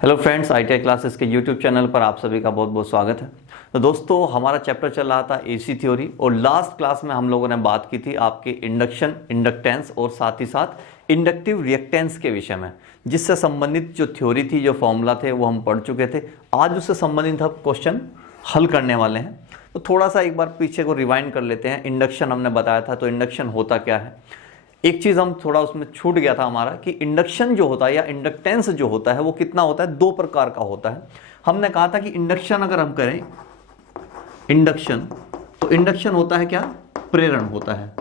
Hello friends, ITI classes के YouTube channel पर आप सभी का बहुत बहुत स्वागत है। तो दोस्तों, हमारा चैप्टर चल रहा था एसी थ्योरी और लास्ट क्लास में हम लोगों ने बात की थी आपके इंडक्शन, इंडक्टेंस और साथ ही साथ इंडक्टिव रिएक्टेंस के विषय में, जिससे संबंधित जो थ्योरी थी, जो फॉर्मूला थे, वो हम पढ़ चुके थे। आज उससे संबंधित हम क्वेश्चन हल करने वाले हैं। तो थोड़ा सा एक बार पीछे को रिवाइंड कर लेते हैं। इंडक्शन हमने बताया था, तो इंडक्शन होता क्या है। एक चीज हम थोड़ा उसमें छूट गया था हमारा कि इंडक्शन जो होता है या इंडक्टेंस जो होता है वो कितना होता है, दो प्रकार का होता है। हमने कहा था कि इंडक्शन अगर हम करें इंडक्शन, तो इंडक्शन होता है क्या, प्रेरण होता है।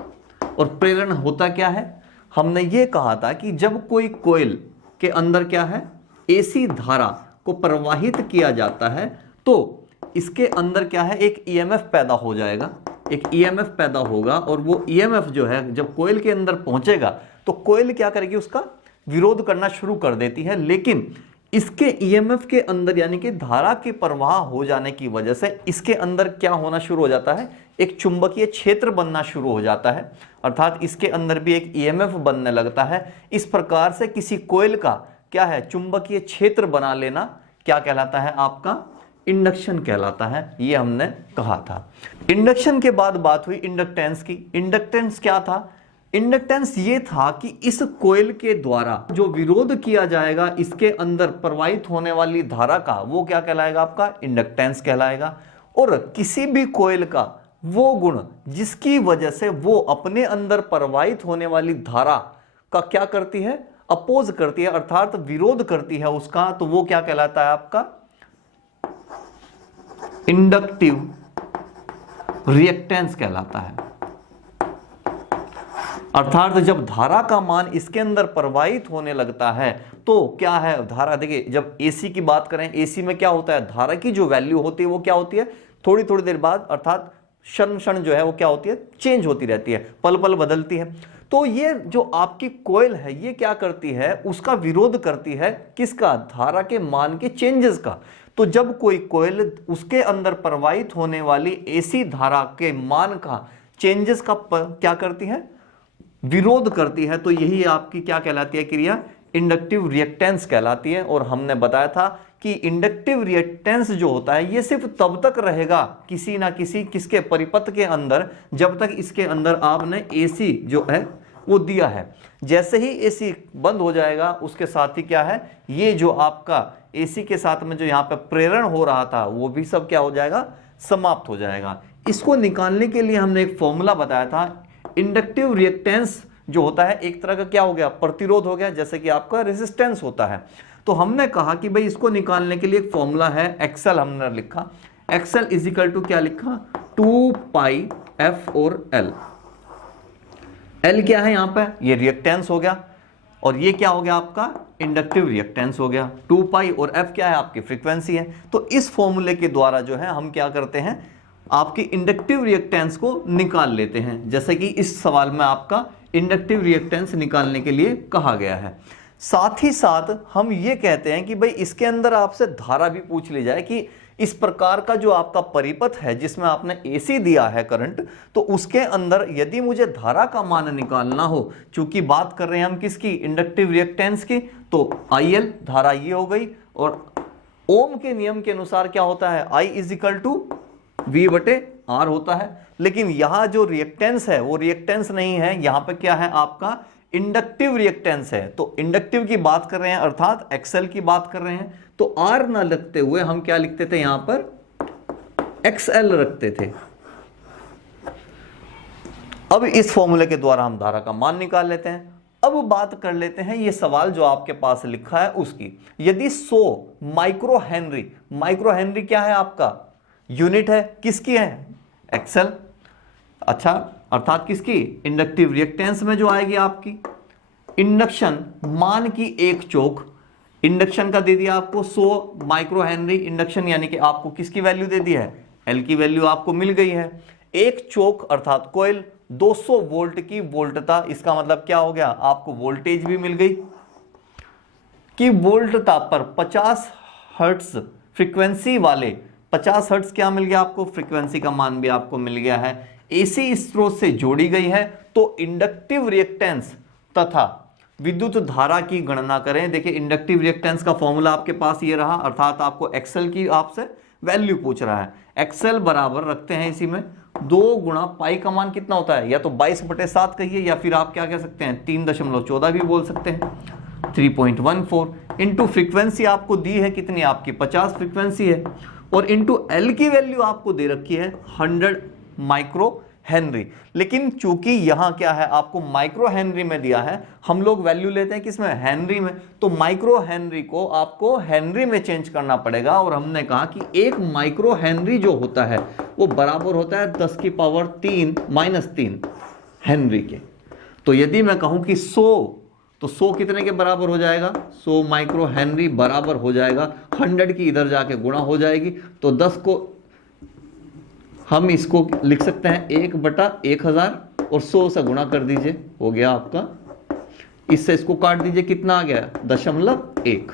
और प्रेरण होता क्या है, हमने ये कहा था कि जब कोई कॉइल के अंदर क्या है, एसी धारा को प्रवाहित किया जाता है तो इसके अंदर क्या है, एक ईएमएफ पैदा हो जाएगा, एक ईएमएफ पैदा होगा। और वो ईएमएफ जो है जब कोयल के अंदर पहुंचेगा तो कोयल क्या करेगी, उसका विरोध करना शुरू कर देती है। लेकिन इसके ईएमएफ के अंदर यानी कि धारा के प्रवाह हो जाने की वजह से इसके अंदर क्या होना शुरू हो जाता है, एक चुंबकीय क्षेत्र बनना शुरू हो जाता है, अर्थात इसके अंदर भी एक ईएमएफ बनने लगता है। इस प्रकार से किसी कोयल का क्या है, चुंबकीय क्षेत्र बना लेना क्या कहलाता है, आपका इंडक्शन कहलाता है। ये हमने कहा था। इंडक्शन के बाद बात हुई इंडक्टेंस की। इंडक्टेंस क्या था, इंडक्टेंस ये था कि इस कॉइल के द्वारा जो विरोध किया जाएगा इसके अंदर प्रवाहित होने वाली धारा का, वो क्या कहलाएगा, आपका इंडक्टेंस कहलाएगा। और किसी भी कॉइल का वो गुण जिसकी वजह से वो अपने अंदर प्रवाहित होने वाली धारा का क्या करती है, अपोज करती है, अर्थात विरोध करती है उसका, तो वो क्या कहलाता है, आपका इंडक्टिव रिएक्टेंस कहलाता है। अर्थात जब धारा का मान इसके अंदर प्रवाहित होने लगता है तो क्या है, धारा, देखिए जब एसी की बात करें, एसी में क्या होता है, धारा की जो वैल्यू होती है वो क्या होती है, थोड़ी थोड़ी देर बाद, अर्थात क्षण क्षण जो है वो क्या होती है, चेंज होती रहती है, पल पल बदलती है। तो ये जो आपकी कॉइल है ये क्या करती है, उसका विरोध करती है, किसका, धारा के मान के चेंजेस का। तो जब कोई कॉइल उसके अंदर प्रवाहित होने वाली एसी धारा के मान का, चेंजेस का क्या करती है, विरोध करती है, तो यही आपकी क्या कहलाती है क्रिया, इंडक्टिव रिएक्टेंस कहलाती है। और हमने बताया था कि इंडक्टिव रिएक्टेंस जो होता है ये सिर्फ तब तक रहेगा किसी ना किसी किसके परिपथ के अंदर, जब तक इसके अंदर आपने एसी जो है वो दिया है। जैसे ही एसी बंद हो जाएगा उसके साथ ही क्या है, ये जो आपका एसी के साथ में जो यहाँ पे प्रेरण हो रहा था वो भी सब क्या हो जाएगा, समाप्त हो जाएगा। इसको निकालने के लिए हमने एक फॉर्मूला बताया था। इंडक्टिव रिएक्टेंस जो होता है एक तरह का क्या हो गया, प्रतिरोध हो गया, जैसे कि आपका रेजिस्टेंस होता है। तो हमने कहा कि भाई इसको निकालने के लिए एक फॉर्मूला है, एक्सएल हमने लिखा, एक्सएल इज इक्वल टू क्या लिखा, 2 पाई एफ और एल। एल क्या है यहाँ पे, ये रिएक्टेंस हो गया, और ये क्या हो गया, आपका इंडक्टिव रिएक्टेंस हो गया। 2 पाई और एफ क्या है, आपकी फ्रीक्वेंसी है। तो इस फॉर्मूले के द्वारा जो है हम क्या करते हैं, आपकी इंडक्टिव रिएक्टेंस को निकाल लेते हैं, जैसे कि इस सवाल में आपका इंडक्टिव रिएक्टेंस निकालने के लिए कहा गया है। साथ ही साथ हम ये कहते हैं कि भाई इसके अंदर आपसे धारा भी पूछ ली जाए कि इस प्रकार का जो आपका परिपथ है जिसमें आपने एसी दिया है करंट, तो उसके अंदर यदि मुझे धारा का मान निकालना हो, चूंकि बात कर रहे हैं हम किसकी, इंडक्टिव रिएक्टेंस की, तो IL धारा ये हो गई। और ओम के नियम के अनुसार क्या होता है, I is equal to V/R होता है। लेकिन यहां जो रिएक्टेंस है वो रिएक्टेंस नहीं है, यहां पे क्या है, आपका इंडक्टिव रिएक्टेंस है। तो इंडक्टिव की बात कर रहे हैं, अर्थात एक्सएल की बात कर रहे हैं, तो R ना लिखते हुए हम क्या लिखते थे, यहां पर XL रखते थे। अब इस फॉर्मूले के द्वारा हम धारा का मान निकाल लेते हैं। अब बात कर लेते हैं ये सवाल जो आपके पास लिखा है उसकी। यदि 100 माइक्रो हेनरी, माइक्रो हेनरी क्या है, आपका यूनिट है, किसकी है, एक्सएल, अच्छा, अर्थात किसकी, इंडक्टिव रिएक्टेंस में जो आएगी आपकी इंडक्शन मान की एक चौक, इंडक्शन का दे दिया आपको 100 माइक्रो हेनरी इंडक्शन, यानी कि आपको किसकी वैल्यू दे दी है, एल की वैल्यू आपको मिल गई है। एक चौक अर्थात कोयल 200 वोल्ट की वोल्टता, इसका मतलब क्या हो गया, आपको वोल्टेज भी मिल गई कि वोल्टता पर 50 हर्ट्ज फ्रीक्वेंसी वाले, 50 हर्ट्ज क्या मिल गया आपको, फ्रीक्वेंसी का मान भी आपको मिल गया है, एसी स्रोत से जोड़ी गई है। तो इंडक्टिव रिएक्टेंस तथा विद्युत धारा की गणना करें। देखिए इंडक्टिव रिएक्टेंस का फॉर्मूला आपके पास ये रहा, अर्थात आपको एक्सेल की आपसे वैल्यू पूछ रहा है। एक्सेल बराबर रखते हैं इसी में 2 गुणा पाई का मान कितना होता है, या तो 22/7 कहिए, या फिर आप क्या कह सकते हैं 3.14 भी बोल सकते हैं, 3.14 इंटू फ्रीक्वेंसी आपको दी है कितनी, आपकी 50 फ्रीक्वेंसी है, और इंटू एल की वैल्यू आपको दे रखी है 100 माइक्रो हेनरी। लेकिन चूंकि यहां क्या है, आपको माइक्रो हेनरी में दिया है, हम लोग वैल्यू लेते हैं किसमें, हेनरी में, तो माइक्रो हेनरी को आपको हेनरी में चेंज करना पड़ेगा। और हमने कहा कि 1 माइक्रो हेनरी जो होता है वो बराबर होता है 10⁻³ हेनरी के। तो यदि मैं कहूं कि 100, तो 100 कितने के बराबर हो जाएगा, 100 माइक्रो हेनरी बराबर हो जाएगा 100 की इधर जाके गुणा हो जाएगी, तो 10 को हम इसको लिख सकते हैं 1/1000 और 100 से गुणा कर दीजिए, हो गया आपका, इससे इसको काट दीजिए, कितना आ गया 0.1।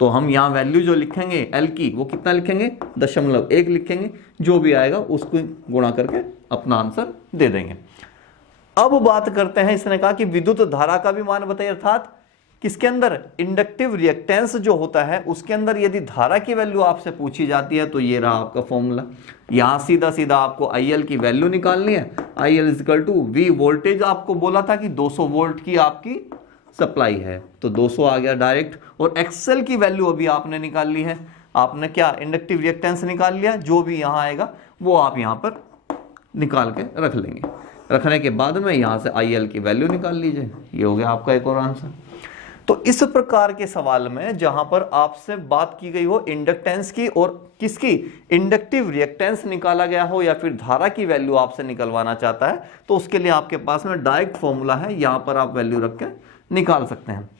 तो हम यहाँ वैल्यू जो लिखेंगे एल की वो कितना लिखेंगे 0.1 लिखेंगे, जो भी आएगा उसको गुणा करके अपना आंसर दे देंगे। अब बात करते हैं, इसने कहा कि विद्युत धारा का भी मान बताइए, अर्थात किसके अंदर, इंडक्टिव रिएक्टेंस जो होता है उसके अंदर यदि धारा की वैल्यू आपसे पूछी जाती है तो ये रहा आपका फॉर्मूला। यहां सीधा सीधा आपको IL की वैल्यू निकालनी है। IL = V, वोल्टेज आपको बोला था कि 200 वोल्ट की आपकी सप्लाई है, तो 200 आ गया डायरेक्ट, और एक्सेल की वैल्यू अभी आपने निकाल ली है। आपने क्या इंडक्टिव रिएक्टेंस निकाल लिया, जो भी यहां आएगा वो आप यहां पर निकाल के रख लेंगे। रखने के बाद में यहां से IL की वैल्यू निकाल लीजिए, ये हो गया आपका एक और आंसर। तो इस प्रकार के सवाल में जहां पर आपसे बात की गई हो इंडक्टेंस की और किसकी, इंडक्टिव रिएक्टेंस निकाला गया हो, या फिर धारा की वैल्यू आपसे निकलवाना चाहता है, तो उसके लिए आपके पास में डायरेक्ट फॉर्मूला है, यहां पर आप वैल्यू रख के निकाल सकते हैं।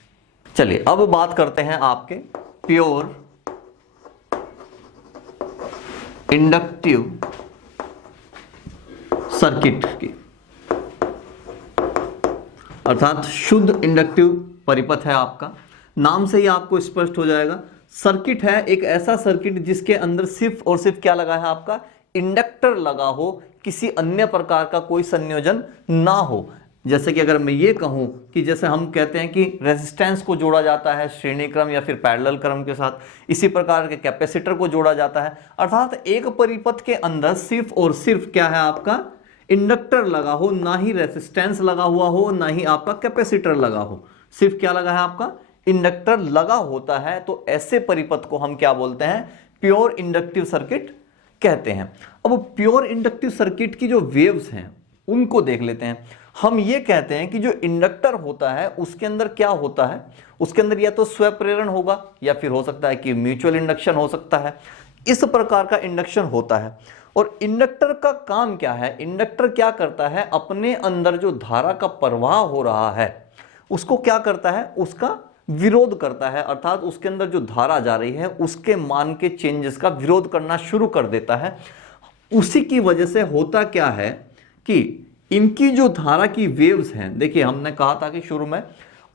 चलिए अब बात करते हैं आपके प्योर इंडक्टिव सर्किट की, अर्थात शुद्ध इंडक्टिव परिपथ है आपका। नाम से ही आपको स्पष्ट हो जाएगा, सर्किट है एक ऐसा सर्किट जिसके अंदर सिर्फ और सिर्फ क्या लगा है, आपका इंडक्टर लगा हो, किसी अन्य प्रकार का कोई संयोजन ना हो। जैसे कि अगर मैं ये कहूं कि जैसे हम कहते हैं कि रेजिस्टेंस को जोड़ा जाता है श्रेणी क्रम या फिर पैरेलल क्रम के साथ, इसी प्रकार के कैपेसिटर को जोड़ा जाता है, अर्थात एक परिपथ के अंदर सिर्फ और सिर्फ क्या है, आपका इंडक्टर लगा हो, ना ही रेजिस्टेंस लगा हुआ हो, ना ही आपका कैपेसिटर लगा हो, सिर्फ क्या लगा है, आपका इंडक्टर लगा होता है। तो ऐसे परिपथ को हम क्या बोलते हैं, प्योर इंडक्टिव सर्किट कहते हैं। अब प्योर इंडक्टिव सर्किट की जो वेव्स हैं उनको देख लेते हैं। हम ये कहते हैं कि जो इंडक्टर होता है उसके अंदर क्या होता है, उसके अंदर या तो स्व प्रेरण होगा, या फिर हो सकता है कि म्यूचुअल इंडक्शन हो सकता है, इस प्रकार का इंडक्शन होता है। और इंडक्टर का काम क्या है, इंडक्टर क्या करता है, अपने अंदर जो धारा का प्रवाह हो रहा है उसको क्या करता है, उसका विरोध करता है, अर्थात उसके अंदर जो धारा जा रही है उसके मान के चेंजेस का विरोध करना शुरू कर देता है। उसी की वजह से होता क्या है कि इनकी जो धारा की वेव्स हैं, देखिए हमने कहा था कि शुरू में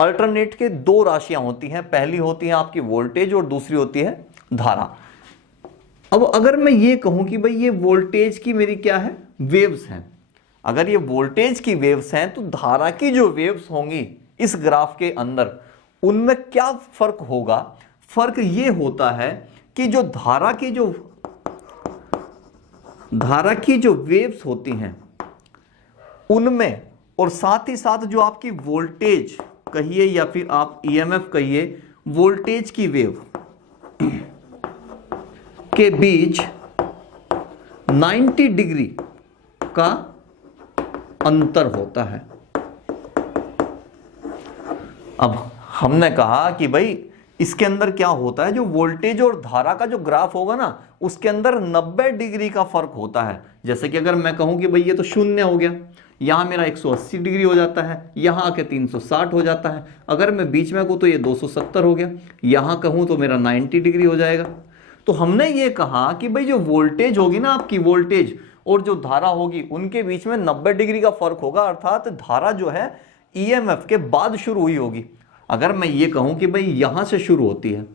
अल्टरनेट के 2 राशियां होती हैं, पहली होती है आपकी वोल्टेज और दूसरी होती है धारा। अब अगर मैं ये कहूं कि भाई ये वोल्टेज की मेरी क्या है, वेव्स हैं, अगर ये वोल्टेज की वेव्स हैं तो धारा की जो वेव्स होंगी इस ग्राफ के अंदर उनमें क्या फर्क होगा, फर्क ये होता है कि जो धारा की जो वेव्स होती हैं उनमें, और साथ ही साथ जो आपकी वोल्टेज कहिए या फिर आप EMF कहिए, वोल्टेज की वेव के बीच 90 डिग्री का अंतर होता है। अब हमने कहा कि भाई इसके अंदर क्या होता है, जो वोल्टेज और धारा का जो ग्राफ होगा ना उसके अंदर 90 डिग्री का फर्क होता है। जैसे कि अगर मैं कहूं कि भाई ये तो 0 हो गया, यहां मेरा 180 डिग्री हो जाता है, यहां आके 360 हो जाता है, अगर मैं बीच में कहूं तो ये 270 हो गया, यहां कहूं तो मेरा 90 डिग्री हो जाएगा। तो हमने ये कहा कि भाई जो वोल्टेज होगी ना आपकी, वोल्टेज और जो धारा होगी उनके बीच में 90 डिग्री का फर्क होगा, अर्थात धारा जो है EMF के बाद शुरू हुई होगी। अगर मैं ये कहूं कि भाई यहां से शुरू होती है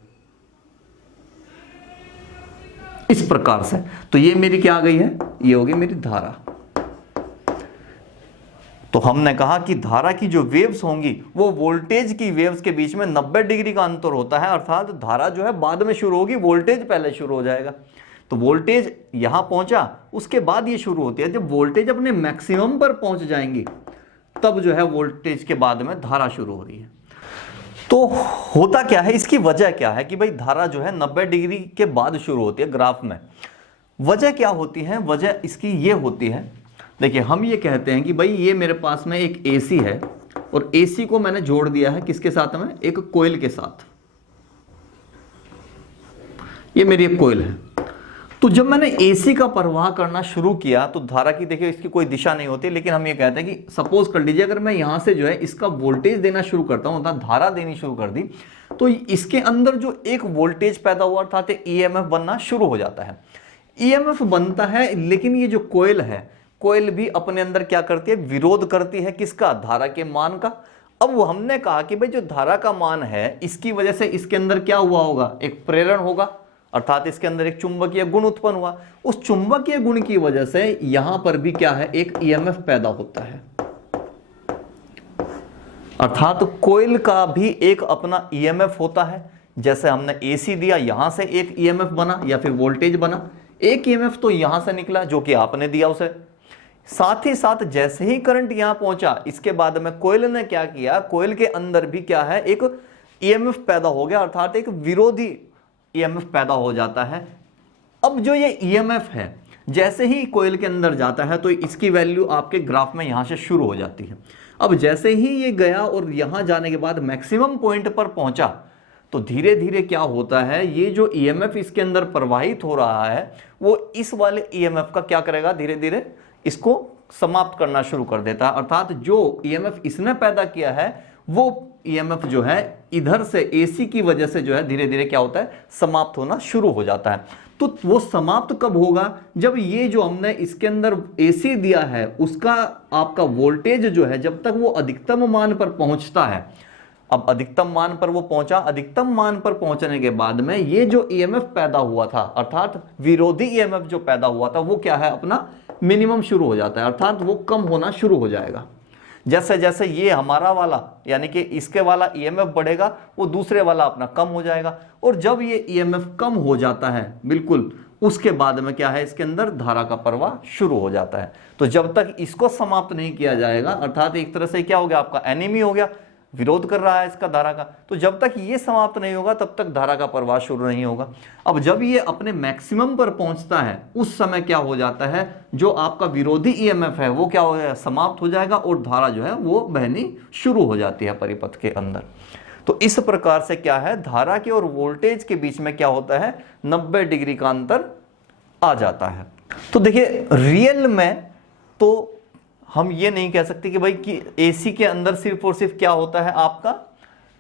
इस प्रकार से, तो ये मेरी क्या आ गई है, ये होगी मेरी धारा। तो हमने कहा कि धारा की जो वेव्स होंगी वो वोल्टेज की वेव्स के बीच में 90 डिग्री का अंतर होता है, अर्थात धारा जो है बाद में शुरू होगी, वोल्टेज पहले शुरू हो जाएगा। तो वोल्टेज यहां पहुंचा, उसके बाद ये शुरू होती है। जब वोल्टेज अपने मैक्सिमम पर पहुंच जाएंगी तब जो है वोल्टेज के बाद में धारा शुरू हो रही है। तो होता क्या है, इसकी वजह क्या है कि भाई धारा जो है 90 डिग्री के बाद शुरू होती है ग्राफ में। वजह क्या होती है, वजह इसकी ये होती है, देखिए हम ये कहते हैं कि भाई ये मेरे पास में एक एसी है और एसी को मैंने जोड़ दिया है किसके साथ में, एक कोयल के साथ। ये मेरी एक कोयल है। तो जब मैंने एसी का प्रवाह करना शुरू किया तो धारा की देखिए इसकी कोई दिशा नहीं होती, लेकिन हम ये कहते हैं कि सपोज कर लीजिए अगर मैं यहां से जो है इसका वोल्टेज देना शुरू करता हूं, अर्थात धारा देनी शुरू कर दी, तो इसके अंदर जो एक वोल्टेज पैदा हुआ अर्थात ईएमएफ बनना शुरू हो जाता है। ईएमएफ बनता है, लेकिन ये जो कोयल है, कोयल भी अपने अंदर क्या करती है, विरोध करती है किसका, धारा के मान का। अब वो हमने कहा कि भाई जो धारा का मान है इसकी वजह से इसके अंदर क्या हुआ होगा, एक प्रेरण होगा, अर्थात इसके अंदर एक चुंबकीय गुण उत्पन्न हुआ। उस चुंबकीय गुण की वजह से यहां पर भी क्या है, एक ईएमएफ पैदा होता है, अर्थात कोयल का भी एक अपना ईएमएफ होता है। जैसे हमने एसी दिया, यहां से एक ईएमएफ बना या फिर वोल्टेज बना, एक ईएमएफ तो यहां से निकला जो कि आपने दिया उसे। साथ ही साथ जैसे ही करंट यहां पहुंचा, इसके बाद में कोयल ने क्या किया, कोयल के अंदर भी क्या है, एक ईएमएफ पैदा हो गया, अर्थात एक विरोधी ईएमएफ पैदा हो जाता है। अब जो ये ईएमएफ है जैसे ही कोयल के अंदर जाता है तो इसकी वैल्यू आपके ग्राफ में यहां से शुरू हो जाती है। अब जैसे ही ये गया और यहां जाने के बाद मैक्सिमम पॉइंट पर पहुंचा तो धीरे धीरे क्या होता है, ये जो ईएमएफ इसके अंदर प्रवाहित हो रहा है वो इस वाले ईएमएफ का क्या करेगा, धीरे धीरे इसको समाप्त करना शुरू कर देता है। अर्थात जो ईएमएफ इसने पैदा किया है वो ईएमएफ जो है इधर से एसी की वजह से जो है धीरे धीरे क्या होता है, समाप्त होना शुरू हो जाता है। तो वो समाप्त कब होगा, जब ये जो हमने इसके अंदर एसी दिया है उसका आपका वोल्टेज जो है जब तक वो अधिकतम मान पर पहुंचता है। अब अधिकतम मान पर वो पहुंचा, अधिकतम मान पर पहुंचने के बाद में ये जो ईएमएफ पैदा हुआ था, अर्थात विरोधी ईएमएफ जो पैदा हुआ था, वो क्या है, अपना मिनिमम शुरू हो जाता है, अर्थात वो कम होना शुरू हो जाएगा। जैसे जैसे ये हमारा वाला यानी कि इसके वाला ईएमएफ बढ़ेगा वो दूसरे वाला अपना कम हो जाएगा, और जब ये ईएमएफ कम हो जाता है बिल्कुल, उसके बाद में क्या है, इसके अंदर धारा का प्रवाह शुरू हो जाता है। तो जब तक इसको समाप्त नहीं किया जाएगा, अर्थात एक तरह से क्या हो गया, आपका एनिमी हो गया, विरोध कर रहा है इसका धारा का, तो जब तक ये समाप्त नहीं होगा तब तक धारा का प्रवाह शुरू नहीं होगा। अब जब ये अपने मैक्सिमम पर पहुंचता है उस समय क्या हो जाता है, जो आपका विरोधी ईएमएफ है वो क्या हो जाएगा, समाप्त हो जाएगा और धारा जो है वो बहनी शुरू हो जाती है परिपथ के अंदर। तो इस प्रकार से क्या है, धारा के और वोल्टेज के बीच में क्या होता है, 90 डिग्री का अंतर आ जाता है। तो देखिए रियल में तो हम ये नहीं कह सकते कि भाई कि एसी के अंदर सिर्फ और सिर्फ क्या होता है, आपका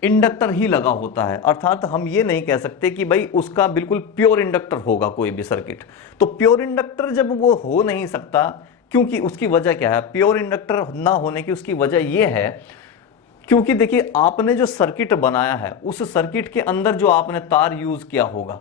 इंडक्टर ही लगा होता है, अर्थात हम ये नहीं कह सकते कि भाई उसका बिल्कुल प्योर इंडक्टर होगा कोई भी सर्किट। तो प्योर इंडक्टर जब वो हो नहीं सकता, क्योंकि उसकी वजह क्या है, प्योर इंडक्टर ना होने की उसकी वजह ये है क्योंकि देखिए आपने जो सर्किट बनाया है उस सर्किट के अंदर जो आपने तार यूज किया होगा,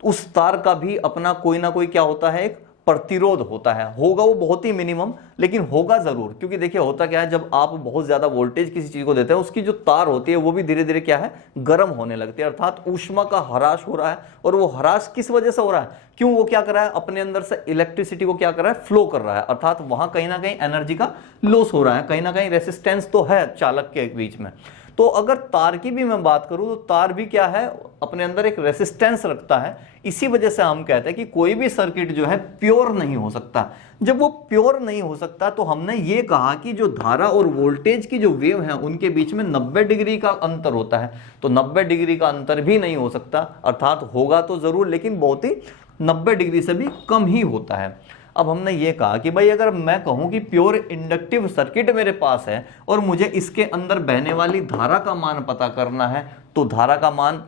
उस तार का भी अपना कोई ना कोई क्या होता है, एक प्रतिरोध होता है। होगा वो बहुत ही मिनिमम, लेकिन होगा जरूर, क्योंकि देखिए होता क्या है, जब आप बहुत ज्यादा वोल्टेज किसी चीज को देते हैं उसकी जो तार होती है वो भी धीरे धीरे क्या है, गर्म होने लगती है, अर्थात ऊष्मा का ह्रास हो रहा है। और वो ह्रास किस वजह से हो रहा है, क्यों, वो क्या कर रहा है, अपने अंदर से इलेक्ट्रिसिटी को क्या कर रहा है, फ्लो कर रहा है, अर्थात वहां कहीं ना कहीं एनर्जी का लॉस हो रहा है, कहीं ना कहीं रेसिस्टेंस तो है चालक के बीच में। तो अगर तार की भी मैं बात करूं तो तार भी क्या है, अपने अंदर एक रेसिस्टेंस रखता है। इसी वजह से हम कहते हैं कि कोई भी सर्किट जो है प्योर नहीं हो सकता। जब वो प्योर नहीं हो सकता तो हमने ये कहा कि जो धारा और वोल्टेज की जो वेव है उनके बीच में 90 डिग्री का अंतर होता है। तो 90 डिग्री का अंतर भी नहीं हो सकता, अर्थात होगा तो जरूर लेकिन बहुत ही 90 डिग्री से भी कम ही होता है। अब हमने ये कहा कि भाई अगर मैं कहूं कि प्योर इंडक्टिव सर्किट मेरे पास है और मुझे इसके अंदर बहने वाली धारा का मान पता करना है, तो धारा का मान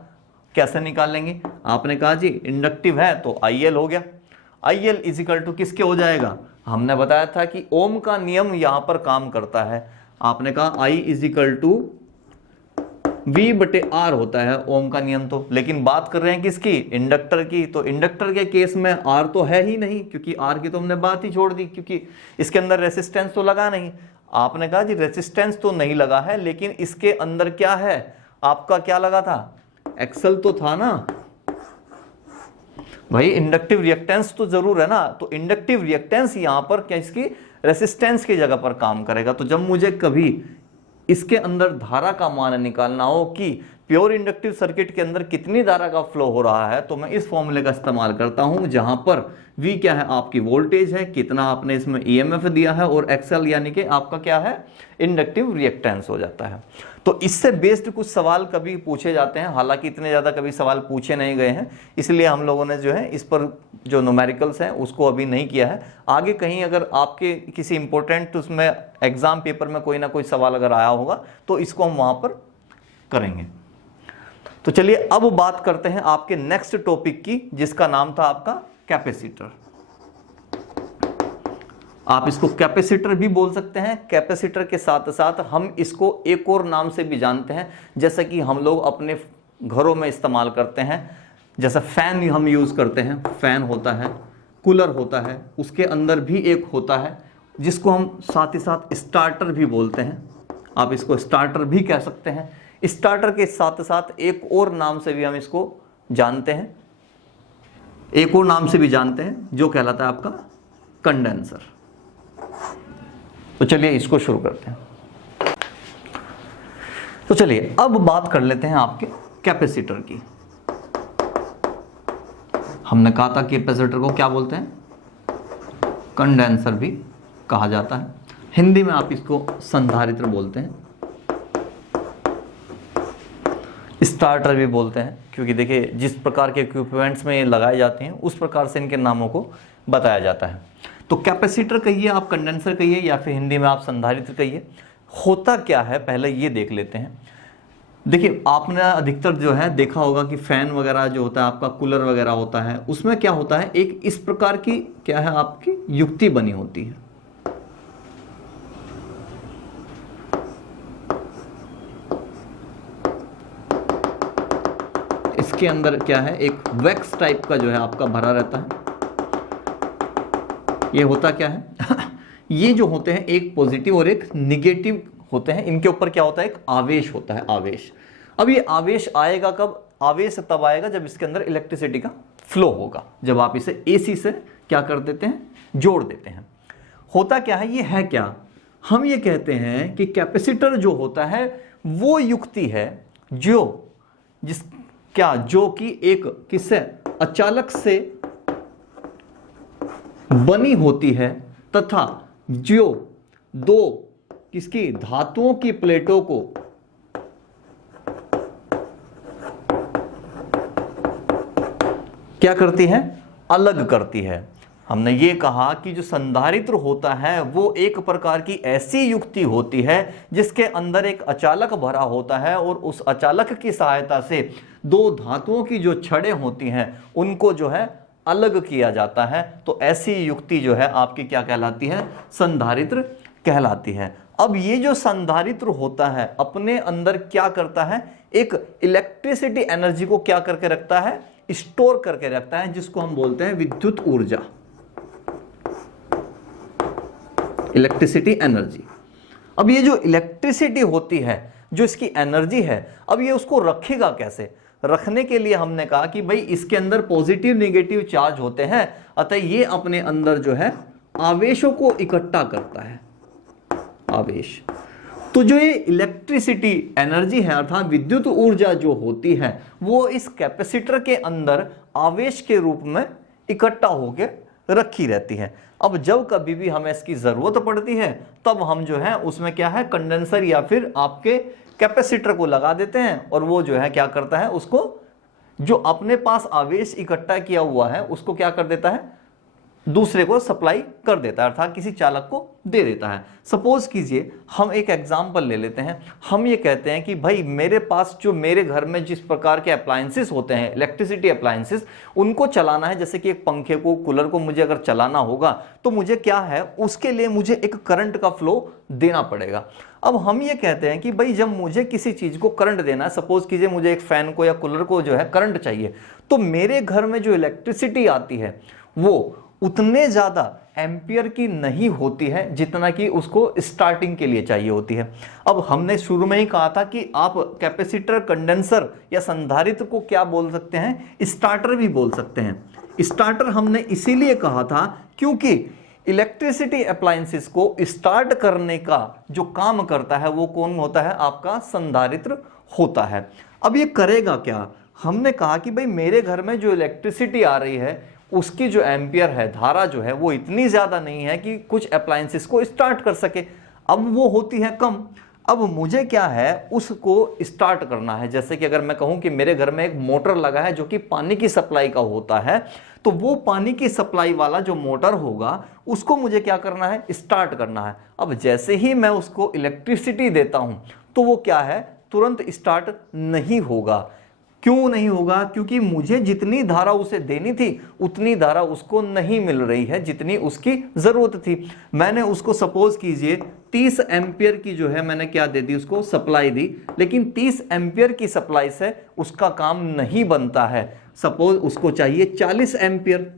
कैसे निकालेंगे, आपने कहा जी इंडक्टिव है तो IL हो गया। IL इजिकल टू किसके हो जाएगा, हमने बताया था कि ओम का नियम यहां पर काम करता है। आपने कहा I इजिकल टू V/R होता है ओम का नियम तो, लेकिन बात कर रहे हैं किसकी, इंडक्टर की। तो इंडक्टर के केस में R तो है ही नहीं, क्योंकि R की तो हमने बात ही छोड़ दी, क्योंकि इसके अंदर रेसिस्टेंस तो लगा नहीं। आपने कहा जी रेजिस्टेंस तो नहीं लगा है, लेकिन इसके अंदर क्या है, आपका क्या लगा था, एक्सल तो था ना भाई, इंडक्टिव रिएक्टेंस तो जरूर है ना। तो इंडक्टिव रिएक्टेंस यहां पर क्या इसकी रेसिस्टेंस की जगह पर काम करेगा। तो जब मुझे कभी इसके अंदर धारा का मान निकालना हो कि प्योर इंडक्टिव सर्किट के अंदर कितनी धारा का फ्लो हो रहा है, तो मैं इस फॉर्मूले का इस्तेमाल करता हूं, जहां पर V क्या है, आपकी वोल्टेज है, कितना आपने इसमें EMF दिया है, और XL यानी कि आपका क्या है, इंडक्टिव रिएक्टेंस हो जाता है। तो इससे बेस्ड कुछ सवाल कभी पूछे जाते हैं, हालांकि इतने ज़्यादा कभी सवाल पूछे नहीं गए हैं, इसलिए हम लोगों ने जो है इस पर जो न्यूमेरिकल्स हैं उसको अभी नहीं किया है। आगे कहीं अगर आपके किसी इंपॉर्टेंट उसमें एग्जाम पेपर में कोई ना कोई सवाल अगर आया होगा तो इसको हम वहाँ पर करेंगे। तो चलिए अब बात करते हैं आपके नेक्स्ट टॉपिक की, जिसका नाम था आपका कैपेसिटर। आप इसको कैपेसिटर भी बोल सकते हैं। कैपेसिटर के साथ साथ हम इसको एक और नाम से भी जानते हैं, जैसा कि हम लोग अपने घरों में इस्तेमाल करते हैं। जैसा फैन हम यूज करते हैं, फैन होता है, कूलर होता है, उसके अंदर भी एक होता है जिसको हम साथ ही साथ स्टार्टर भी बोलते हैं। आप इसको स्टार्टर भी कह सकते हैं। स्टार्टर के साथ साथ एक और नाम से भी हम इसको जानते हैं, एक और नाम से भी जानते हैं, जो कहलाता है आपका कंडेंसर। तो चलिए इसको शुरू करते हैं। तो चलिए अब बात कर लेते हैं आपके कैपेसिटर की। हमने कहा था कैपेसिटर को क्या बोलते हैं, कंडेंसर भी कहा जाता है। हिंदी में आप इसको संधारित्र बोलते हैं, स्टार्टर भी बोलते हैं, क्योंकि देखिए जिस प्रकार के इक्विपमेंट्स में ये लगाए जाते हैं उस प्रकार से इनके नामों को बताया जाता है। तो कैपेसिटर कहिए, आप कंडेंसर कहिए, या फिर हिंदी में आप संधारित्र कहिए। होता क्या है पहले ये देख लेते हैं। देखिए आपने अधिकतर जो है देखा होगा कि फैन वगैरह जो होता है, आपका कूलर वगैरह होता है, उसमें क्या होता है, एक इस प्रकार की क्या है आपकी युक्ति बनी होती है। इसके अंदर क्या है, एक वैक्स टाइप का जो है आपका भरा रहता है। ये होता क्या है ये जो होते हैं एक पॉजिटिव और एक निगेटिव होते हैं। इनके ऊपर क्या होता है, एक आवेश होता है, आवेश। अब ये आवेश आएगा कब, आवेश तब आएगा जब इसके अंदर इलेक्ट्रिसिटी का फ्लो होगा, जब आप इसे AC से क्या कर देते हैं, जोड़ देते हैं। होता क्या है, ये है क्या, हम ये कहते हैं कि कैपेसिटर जो होता है वो युक्ति है जो कि एक किससे अचानक से बनी होती है, तथा जो दो किसकी धातुओं की प्लेटों को क्या करती है, अलग करती है। हमने ये कहा कि जो संधारित्र होता है वो एक प्रकार की ऐसी युक्ति होती है जिसके अंदर एक अचालक भरा होता है, और उस अचालक की सहायता से दो धातुओं की जो छड़ें होती हैं उनको जो है अलग किया जाता है। तो ऐसी युक्ति जो है आपकी क्या कहलाती है, संधारित्र कहलाती है। अब ये जो संधारित्र होता है अपने अंदर क्या करता है, एक इलेक्ट्रिसिटी एनर्जी को क्या करके रखता है, स्टोर करके रखता है, जिसको हम बोलते हैं विद्युत ऊर्जा, इलेक्ट्रिसिटी एनर्जी। अब ये जो इलेक्ट्रिसिटी होती है, जो इसकी एनर्जी है, अब ये उसको रखेगा कैसे। रखने के लिए हमने कहा कि भाई इसके अंदर पॉजिटिव नेगेटिव चार्ज होते हैं, अतः ये अपने अंदर जो है आवेशों को इकट्ठा करता है, आवेश। तो जो ये इलेक्ट्रिसिटी एनर्जी है अर्थात विद्युत ऊर्जा जो होती है वो इस कैपेसिटर के अंदर आवेश के रूप में इकट्ठा होकर रखी रहती है। अब जब कभी भी हमें इसकी जरूरत पड़ती है तब हम जो है उसमें क्या है, कंडेंसर या फिर आपके कैपेसिटर को लगा देते हैं, और वो जो है क्या करता है, उसको जो अपने पास आवेश इकट्ठा किया हुआ है उसको क्या कर देता है, दूसरे को सप्लाई कर देता है, अर्थात किसी चालक को दे देता है। सपोज कीजिए हम एक एग्जांपल ले लेते हैं। हम ये कहते हैं कि भाई मेरे पास जो मेरे घर में जिस प्रकार के अप्लायंसेस होते हैं, इलेक्ट्रिसिटी अप्लायंसेस, उनको चलाना है, जैसे कि एक पंखे को, कूलर को मुझे अगर चलाना होगा तो मुझे क्या है, उसके लिए मुझे एक करंट का फ्लो देना पड़ेगा। अब हम ये कहते हैं कि भाई जब मुझे किसी चीज को करंट देना है, सपोज कीजिए मुझे एक फैन को या कूलर को जो है करंट चाहिए, तो मेरे घर में जो इलेक्ट्रिसिटी आती है वो उतने ज्यादा एम्पियर की नहीं होती है जितना कि उसको स्टार्टिंग के लिए चाहिए होती है। अब हमने शुरू में ही कहा था कि आप कैपेसिटर, कंडेंसर या संधारित्र को क्या बोल सकते हैं, स्टार्टर भी बोल सकते हैं। स्टार्टर हमने इसीलिए कहा था क्योंकि इलेक्ट्रिसिटी अप्लायंसेस को स्टार्ट करने का जो काम करता है वो कौन होता है, आपका संधारित्र होता है। अब ये करेगा क्या, हमने कहा कि भाई मेरे घर में जो इलेक्ट्रिसिटी आ रही है उसकी जो एम्पियर है, धारा जो है वो इतनी ज्यादा नहीं है कि कुछ अप्लायंसेस को स्टार्ट कर सके, अब वो होती है कम। अब मुझे क्या है, उसको स्टार्ट करना है। जैसे कि अगर मैं कहूं कि मेरे घर में एक मोटर लगा है जो कि पानी की सप्लाई का होता है, तो वो पानी की सप्लाई वाला जो मोटर होगा उसको मुझे क्या करना है, स्टार्ट करना है। अब जैसे ही मैं उसको इलेक्ट्रिसिटी देता हूं तो वो क्या है, तुरंत स्टार्ट नहीं होगा। क्यों नहीं होगा, क्योंकि मुझे जितनी धारा उसे देनी थी उतनी धारा उसको नहीं मिल रही है जितनी उसकी जरूरत थी। मैंने उसको सपोज कीजिए 30 एम्पियर की जो है मैंने क्या दे दी, उसको सप्लाई दी, लेकिन 30 एम्पियर की सप्लाई से उसका काम नहीं बनता है। सपोज उसको चाहिए 40 एम्पियर,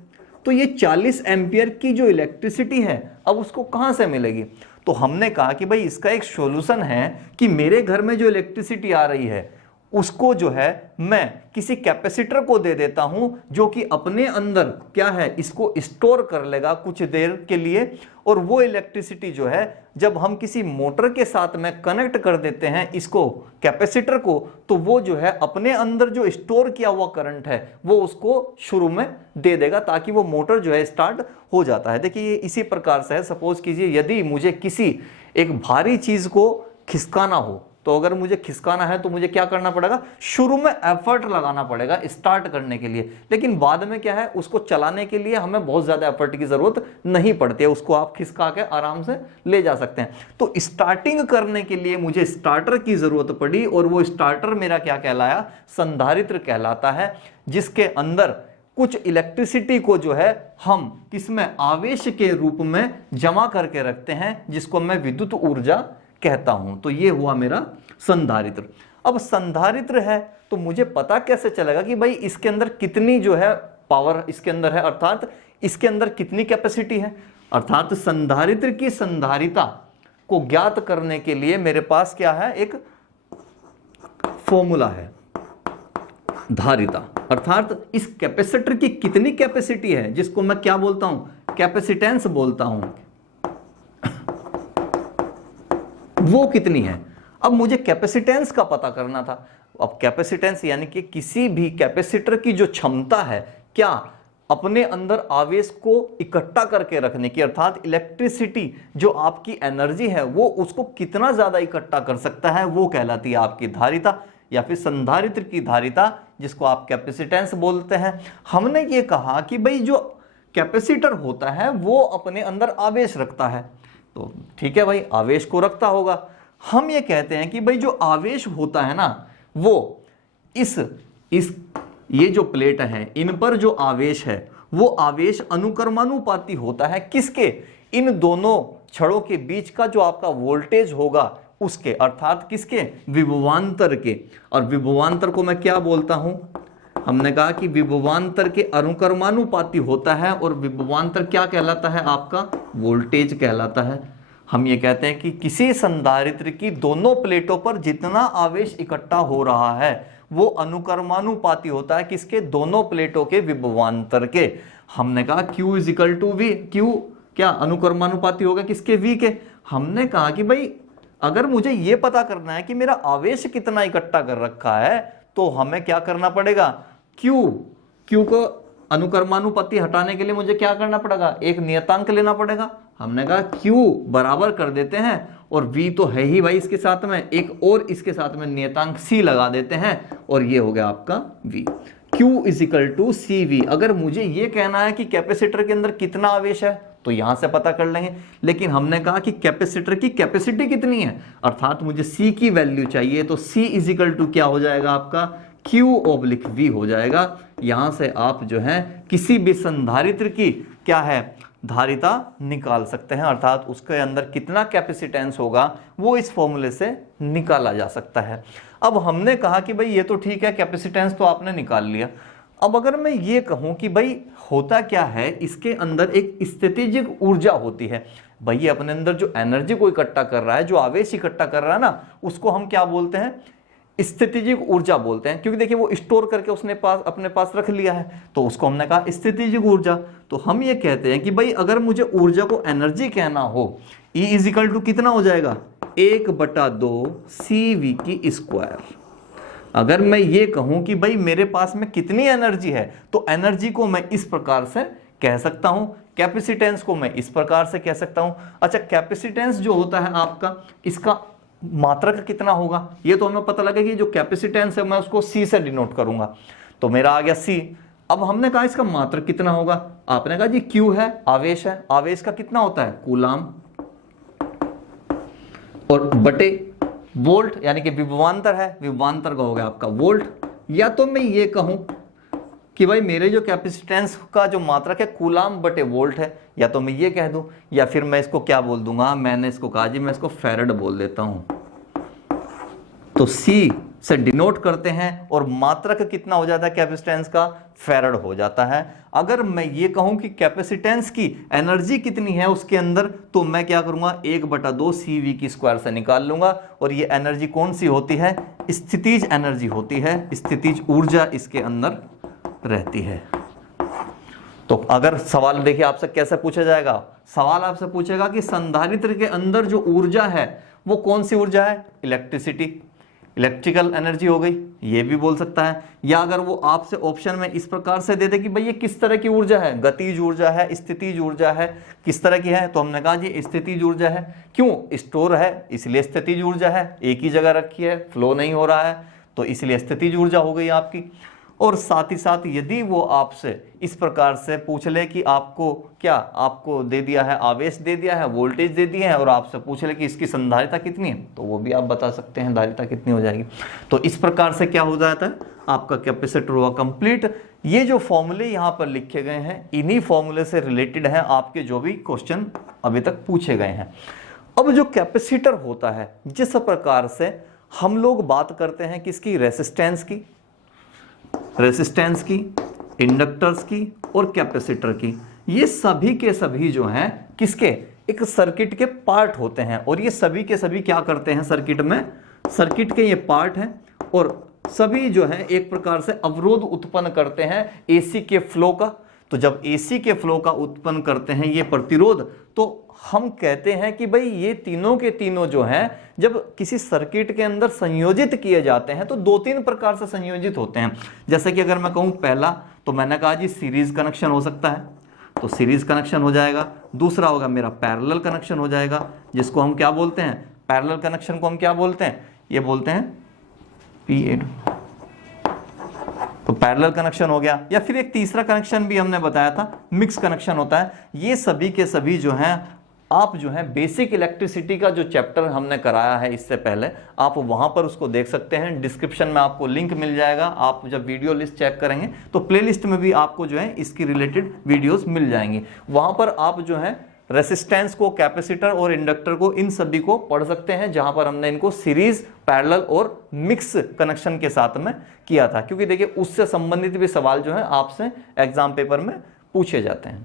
तो ये 40 एम्पियर की जो इलेक्ट्रिसिटी है अब उसको कहां से मिलेगी। तो हमने कहा कि भाई इसका एक सॉल्यूशन है कि मेरे घर में जो इलेक्ट्रिसिटी आ रही है उसको जो है मैं किसी कैपेसिटर को दे देता हूं जो कि अपने अंदर क्या है, इसको स्टोर कर लेगा कुछ देर के लिए। और वो इलेक्ट्रिसिटी जो है जब हम किसी मोटर के साथ में कनेक्ट कर देते हैं इसको, कैपेसिटर को, तो वो जो है अपने अंदर जो स्टोर किया हुआ करंट है वो उसको शुरू में दे देगा ताकि वो मोटर जो है स्टार्ट हो जाता है। देखिए ये इसी प्रकार से है। सपोज कीजिए यदि मुझे किसी एक भारी चीज को खिसकाना हो, तो अगर मुझे खिसकाना है तो मुझे क्या करना पड़ेगा, शुरू में एफर्ट लगाना पड़ेगा स्टार्ट करने के लिए, लेकिन बाद में क्या है, उसको चलाने के लिए हमें बहुत ज्यादा एफर्ट की जरूरत नहीं पड़ती है, उसको आप खिसका के आराम से ले जा सकते हैं। तो स्टार्टिंग करने के लिए मुझे स्टार्टर की जरूरत पड़ी और वो स्टार्टर मेरा क्या कहलाया, संधारित्र कहलाता है, जिसके अंदर कुछ इलेक्ट्रिसिटी को जो है हम किसमें, आवेश के रूप में जमा करके रखते हैं, जिसको मैं विद्युत ऊर्जा कहता हूं। तो ये हुआ मेरा संधारित्र। अब संधारित्र है तो मुझे पता कैसे चलेगा कि भाई इसके अंदर कितनी जो है पावर इसके अंदर है, अर्थात इसके अंदर कितनी कैपेसिटी है। अर्थात संधारित्र की संधारिता को ज्ञात करने के लिए मेरे पास क्या है, एक फॉर्मूला है, धारिता। अर्थात इस कैपेसिटर की कितनी कैपेसिटी है, जिसको मैं क्या बोलता हूं, कैपेसिटेंस बोलता हूं, वो कितनी है। अब मुझे कैपेसिटेंस का पता करना था। अब कैपेसिटेंस यानी कि किसी भी कैपेसिटर की जो क्षमता है, क्या अपने अंदर आवेश को इकट्ठा करके रखने की, अर्थात इलेक्ट्रिसिटी जो आपकी एनर्जी है वो उसको कितना ज्यादा इकट्ठा कर सकता है, वो कहलाती है आपकी धारिता या फिर संधारित्र की धारिता, जिसको आप कैपेसिटेंस बोलते हैं। हमने ये कहा कि भाई जो कैपेसिटर होता है वो अपने अंदर आवेश रखता है, तो ठीक है भाई आवेश को रखता होगा। हम ये कहते हैं कि भाई जो आवेश होता है ना, वो इस ये जो प्लेट है इन पर जो आवेश है वो आवेश अनुक्रमानुपाती होता है, किसके, इन दोनों छड़ों के बीच का जो आपका वोल्टेज होगा उसके, अर्थात किसके, विभवांतर के। और विभवांतर को मैं क्या बोलता हूं, हमने कहा कि विभवांतर के अनुक्रमानुपाती होता है, और विभवांतर क्या कहलाता है, आपका वोल्टेज कहलाता है। हम ये कहते हैं कि किसी संधारित्र की दोनों प्लेटों पर जितना आवेश इकट्ठा हो रहा है वो अनुक्रमानुपाती होता है, किसके, दोनों प्लेटों के विभवांतर के। हमने कहा Q is equal to V, Q क्या अनुक्रमानुपाती होगा किसके, V के। हमने कहा कि भाई अगर मुझे ये पता करना है कि मेरा आवेश कितना इकट्ठा कर रखा है तो हमें क्या करना पड़ेगा, Q को अनुक्रमानुपाती हटाने के लिए मुझे क्या करना पड़ेगा, एक नियतांक लेना पड़ेगा। हमने कहा Q बराबर कर देते हैं, और V तो है ही भाई इसके साथ में, एक और इसके साथ में नियतांक C लगा देते हैं, और ये हो गया आपका V। Q is equal to CV। अगर मुझे ये कहना है कि कैपेसिटर के अंदर कितना आवेश है तो यहां से पता कर लेंगे, लेकिन हमने कहा कि कैपेसिटर की कैपेसिटी कितनी है, अर्थात मुझे C की वैल्यू चाहिए, तो C इजिकल टू क्या हो जाएगा आपका, Q/V हो जाएगा। यहां से आप जो है किसी भी संधारित्र की क्या है, धारिता निकाल सकते हैं, अर्थात उसके अंदर कितना कैपेसिटेंस होगा वो इस फॉर्मूले से निकाला जा सकता है। अब हमने कहा कि भाई ये तो ठीक है, कैपेसिटेंस तो आपने निकाल लिया, अब अगर मैं ये कहूं कि भाई होता क्या है, इसके अंदर एक स्थितिज ऊर्जा होती है। भाई ये अपने अंदर जो एनर्जी को इकट्ठा कर रहा है, जो आवेश इकट्ठा कर रहा है ना, उसको हम क्या बोलते हैं, स्थितिज ऊर्जा बोलते हैं। क्योंकि देखिए वो स्टोर करके उसने अपने पास रख लिया है, तो उसको हमने कहा स्थितिज ऊर्जा। तो हम ये कहते हैं कि भाई अगर मुझे ऊर्जा को एनर्जी कहना हो, E इजिकल टू कितना हो जाएगा, 1/2 CV की स्क्वायर। अगर मैं ये कहूं कि भाई मेरे पास में कितनी एनर्जी है, तो एनर्जी को मैं इस प्रकार से कह सकता हूं, कैपेसिटेंस को मैं इस प्रकार से कह सकता हूं। अच्छा, कैपेसिटेंस जो होता है आपका, इसका मात्रक कितना होगा, ये तो हमें पता लगा कि जो कैपेसिटेंस है मैं उसको C से डिनोट करूंगा, तो मेरा आ गया C। अब हमने कहा इसका मात्रक कितना होगा, आपने कहा जी Q है, आवेश है, आवेश का कितना होता है कूलाम, और बटे वोल्ट, यानी कि विभवांतर है, विभवांतर का हो गया आपका वोल्ट। या तो मैं ये कहूं कि भाई मेरे जो कैपेसिटेंस का जो मात्रक है कूलाम बटे वोल्ट है, या तो मैं ये कह दूं, या फिर मैं इसको क्या बोल दूंगा, मैंने इसको कहा जी मैं इसको फैरड बोल देता हूं। तो C से डिनोट करते हैं और मात्रक कितना हो जाता है कैपेसिटेंस का, फैरड हो जाता है। अगर मैं ये कहूं कि कैपेसिटेंस की एनर्जी कितनी है उसके अंदर, तो मैं क्या करूंगा, 1/2 CV की स्क्वायर से निकाल लूंगा, और ये एनर्जी कौन सी होती है, स्थितिज एनर्जी होती है, स्थितिज ऊर्जा इसके अंदर रहती है। तो अगर सवाल देखिए आपसे कैसे पूछा जाएगा, सवाल आपसे पूछेगा कि संधारित्र के अंदर जो ऊर्जा है वो कौन सी ऊर्जा है, इलेक्ट्रिसिटी, इलेक्ट्रिकल एनर्जी हो गई, ये भी बोल सकता है। या अगर वो आपसे ऑप्शन में इस प्रकार से दे दे कि भाई ये किस तरह की ऊर्जा है, गतिज ऊर्जा है, स्थितिज ऊर्जा है, किस तरह की है, तो हमने कहा जी स्थितिज ऊर्जा है। क्यों, स्टोर है इसलिए स्थितिज ऊर्जा है, एक ही जगह रखी है, फ्लो नहीं हो रहा है, तो इसलिए स्थितिज ऊर्जा हो गई आपकी। और साथ ही साथ यदि वो आपसे इस प्रकार से पूछ ले कि आपको क्या, आपको दे दिया है, आवेश दे दिया है, वोल्टेज दे दिया है, और आपसे पूछ ले कि इसकी संधारिता कितनी है, तो वो भी आप बता सकते हैं धारिता कितनी हो जाएगी। तो इस प्रकार से क्या हो जाता है, आपका कैपेसिटर हुआ कंप्लीट। ये जो फॉर्मूले यहाँ पर लिखे गए हैं, इन्हीं फॉर्मूले से रिलेटेड है आपके जो भी क्वेश्चन अभी तक पूछे गए हैं। अब जो कैपेसिटर होता है, जिस प्रकार से हम लोग बात करते हैं किसकी, रेसिस्टेंस की, रेसिस्टेंस की, इंडक्टर्स की और कैपेसिटर की, ये सभी के सभी जो हैं किसके, एक सर्किट के पार्ट होते हैं। और ये सभी के सभी क्या करते हैं सर्किट में, सर्किट के ये पार्ट हैं, और सभी जो है एक प्रकार से अवरोध उत्पन्न करते हैं एसी के फ्लो का। तो जब एसी के फ्लो का उत्पन्न करते हैं ये प्रतिरोध, तो हम कहते हैं कि भाई ये तीनों के तीनों जो हैं जब किसी सर्किट के अंदर संयोजित किए जाते हैं तो 2-3 प्रकार से संयोजित होते हैं। जैसे कि अगर मैं कहूं पहला, तो मैंने कहा जी सीरीज कनेक्शन हो सकता है, तो सीरीज कनेक्शन हो जाएगा। दूसरा होगा मेरा पैरेलल कनेक्शन हो जाएगा, जिसको हम क्या बोलते हैं, पैरेलल कनेक्शन को हम क्या बोलते हैं, ये बोलते हैं P8, तो पैरेलल कनेक्शन हो गया। या फिर एक तीसरा कनेक्शन भी हमने बताया था, मिक्स कनेक्शन होता है। ये सभी के सभी जो हैं, आप जो है बेसिक इलेक्ट्रिसिटी का जो चैप्टर हमने कराया है इससे पहले, आप वहां पर उसको देख सकते हैं, डिस्क्रिप्शन में आपको लिंक मिल जाएगा। आप जब वीडियो लिस्ट चेक करेंगे तो प्लेलिस्ट में भी आपको जो है इसकी रिलेटेड वीडियोस मिल जाएंगी। वहां पर आप जो है रेसिस्टेंस को, कैपेसिटर और इंडक्टर को, इन सभी को पढ़ सकते हैं, जहां पर हमने इनको सीरीज, पैरेलल और मिक्स कनेक्शन के साथ में किया था। क्योंकि देखिए उससे संबंधित भी सवाल जो है आपसे एग्जाम पेपर में पूछे जाते हैं।